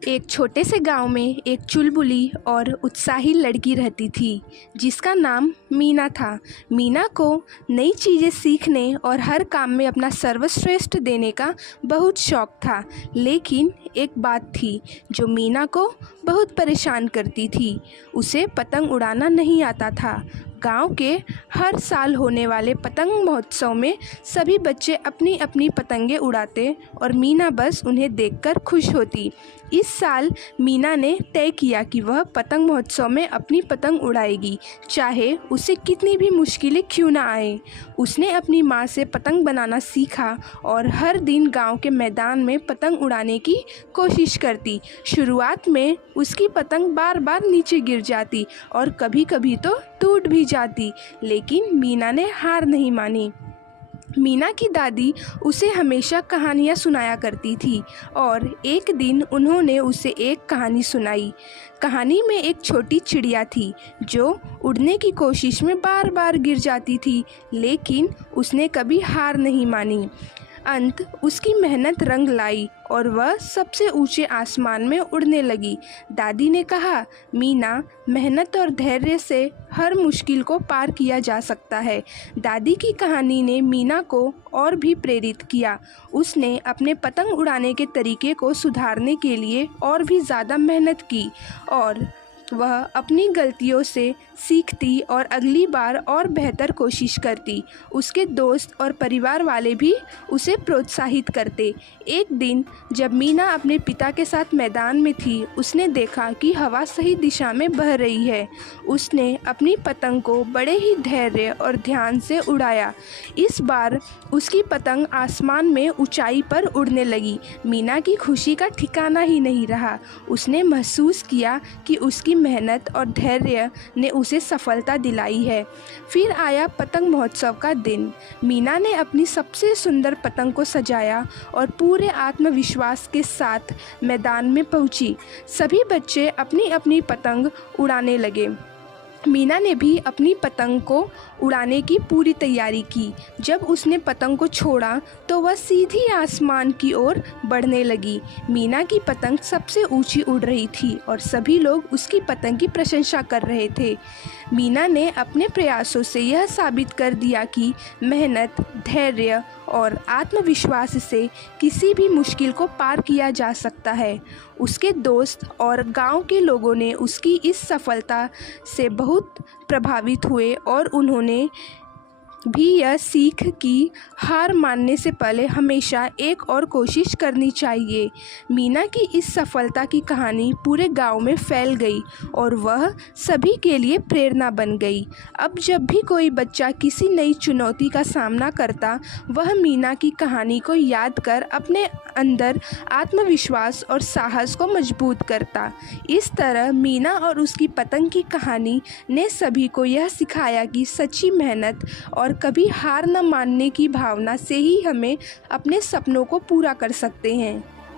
एक छोटे से गांव में एक चुलबुली और उत्साही लड़की रहती थी जिसका नाम मीना था। मीना को नई चीज़ें सीखने और हर काम में अपना सर्वश्रेष्ठ देने का बहुत शौक था। लेकिन एक बात थी जो मीना को बहुत परेशान करती थी। उसे पतंग उड़ाना नहीं आता था। गांव के हर साल होने वाले पतंग महोत्सव में सभी बच्चे अपनी अपनी पतंगें उड़ाते और मीना बस उन्हें देखकर खुश होती। इस साल मीना ने तय किया कि वह पतंग महोत्सव में अपनी पतंग उड़ाएगी, चाहे उसे कितनी भी मुश्किलें क्यों ना आए। उसने अपनी माँ से पतंग बनाना सीखा और हर दिन गांव के मैदान में पतंग उड़ाने की कोशिश करती। शुरुआत में उसकी पतंग बार बार नीचे गिर जाती और कभी कभी तो टूट भी जाती, लेकिन मीना ने हार नहीं मानी। मीना की दादी उसे हमेशा कहानियाँ सुनाया करती थी और एक दिन उन्होंने उसे एक कहानी सुनाई। कहानी में एक छोटी चिड़िया थी जो उड़ने की कोशिश में बार बार गिर जाती थी, लेकिन उसने कभी हार नहीं मानी। अंत उसकी मेहनत रंग लाई और वह सबसे ऊंचे आसमान में उड़ने लगी। दादी ने कहा, मीना, मेहनत और धैर्य से हर मुश्किल को पार किया जा सकता है। दादी की कहानी ने मीना को और भी प्रेरित किया। उसने अपने पतंग उड़ाने के तरीके को सुधारने के लिए और भी ज़्यादा मेहनत की और वह अपनी गलतियों से सीखती और अगली बार और बेहतर कोशिश करती। उसके दोस्त और परिवार वाले भी उसे प्रोत्साहित करते। एक दिन जब मीना अपने पिता के साथ मैदान में थी, उसने देखा कि हवा सही दिशा में बह रही है। उसने अपनी पतंग को बड़े ही धैर्य और ध्यान से उड़ाया। इस बार उसकी पतंग आसमान में ऊंचाई पर उड़ने लगी। मीना की खुशी का ठिकाना ही नहीं रहा। उसने महसूस किया कि उसकी मेहनत और धैर्य ने उसे सफलता दिलाई है। फिर आया पतंग महोत्सव का दिन। मीना ने अपनी सबसे सुंदर पतंग को सजाया और पूरे आत्मविश्वास के साथ मैदान में पहुंची। सभी बच्चे अपनी अपनी पतंग उड़ाने लगे। मीना ने भी अपनी पतंग को उड़ाने की पूरी तैयारी की। जब उसने पतंग को छोड़ा तो वह सीधी आसमान की ओर बढ़ने लगी। मीना की पतंग सबसे ऊंची उड़ रही थी और सभी लोग उसकी पतंग की प्रशंसा कर रहे थे। मीना ने अपने प्रयासों से यह साबित कर दिया कि मेहनत, धैर्य और आत्मविश्वास से किसी भी मुश्किल को पार किया जा सकता है। उसके दोस्त और गांव के लोगों ने उसकी इस सफलता से बहुत प्रभावित हुए और उन्होंने भी यह सीख कि हार मानने से पहले हमेशा एक और कोशिश करनी चाहिए। मीना की इस सफलता की कहानी पूरे गांव में फैल गई और वह सभी के लिए प्रेरणा बन गई। अब जब भी कोई बच्चा किसी नई चुनौती का सामना करता, वह मीना की कहानी को याद कर अपने अंदर आत्मविश्वास और साहस को मजबूत करता। इस तरह मीना और उसकी पतंग की कहानी ने सभी को यह सिखाया कि सच्ची मेहनत और कभी हार न मानने की भावना से ही हमें अपने सपनों को पूरा कर सकते हैं।